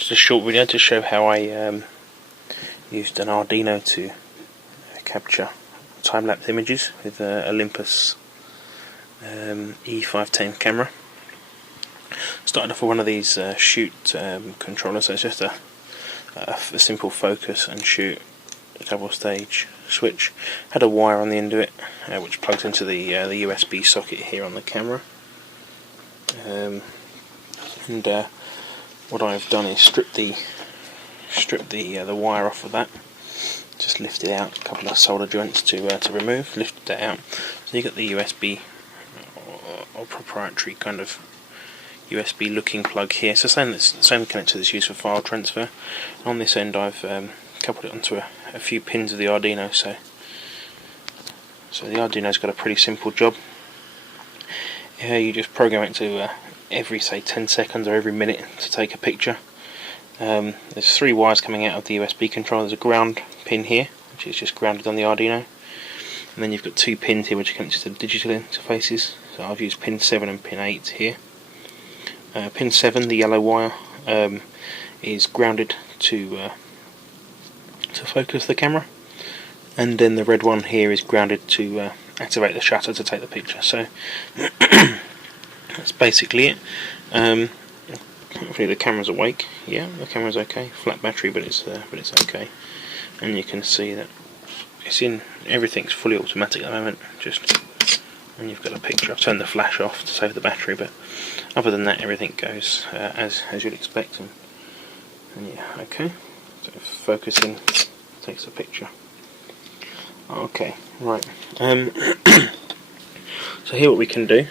Just a short video to show how I used an Arduino to capture time-lapse images with Olympus E-510 camera. Started off with one of these shoot controllers, so it's just a simple focus and shoot double stage switch. Had a wire on the end of it which plugs into the USB socket here on the camera. What I've done is strip the wire off of that. Just lift it out, a couple of solder joints to remove. Lifted that out. So you got the USB or proprietary kind of USB looking plug here. So the same connector that's used for file transfer. And on this end I've coupled it onto a few pins of the Arduino. So the Arduino's got a pretty simple job. You just program it to every, say, 10 seconds or every minute to take a picture. There's 3 wires coming out of the USB controller. There's a ground pin here, which is just grounded on the Arduino, and then you've got 2 pins here which are connected to the digital interfaces. So I've used pin 7 and pin 8 here. Pin 7, the yellow wire, is grounded to focus the camera, and then the red one here is grounded to activate the shutter to take the picture. So that's basically it. Hopefully the camera's awake. Yeah, the camera's okay. Flat battery, but it's okay. And you can see that everything's fully automatic at the moment. And you've got a picture. I've turned the flash off to save the battery, but other than that, everything goes as you'd expect. And yeah, okay. So focusing takes a picture. Okay, right. So here what we can do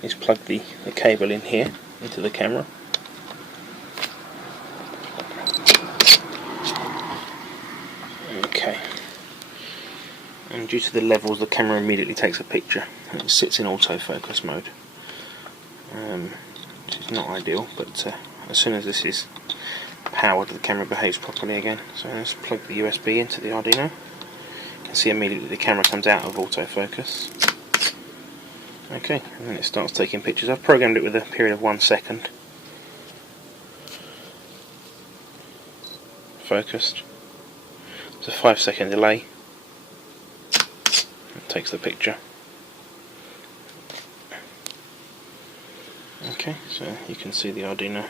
is plug the cable in here into the camera. Okay. And due to the levels, the camera immediately takes a picture. And it sits in autofocus mode. Which is not ideal, but as soon as this is powered, the camera behaves properly again. So let's plug the USB into the Arduino. You can see immediately the camera comes out of autofocus. Okay, and then it starts taking pictures. I've programmed it with a period of 1 second. Focused. It's a 5-second delay. It takes the picture. Okay, so you can see the Arduino.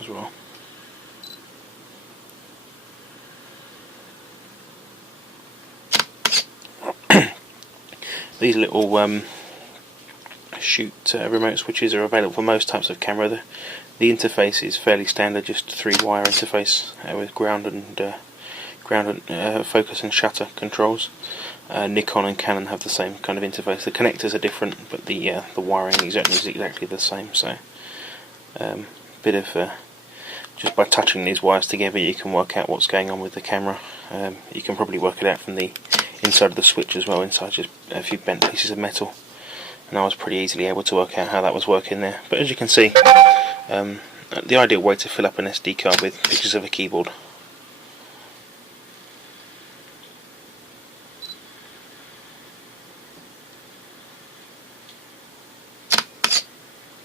As well. These little shoot remote switches are available for most types of camera. The interface is fairly standard, just 3-wire interface with ground and focus and shutter controls. Nikon and Canon have the same kind of interface. The connectors are different, but the wiring is exactly the same. So bit of just by touching these wires together, you can work out what's going on with the camera. You can probably work it out from the inside of the switch as well. Inside just a few bent pieces of metal, and I was pretty easily able to work out how that was working there. But as you can see, the ideal way to fill up an SD card with pictures of a keyboard.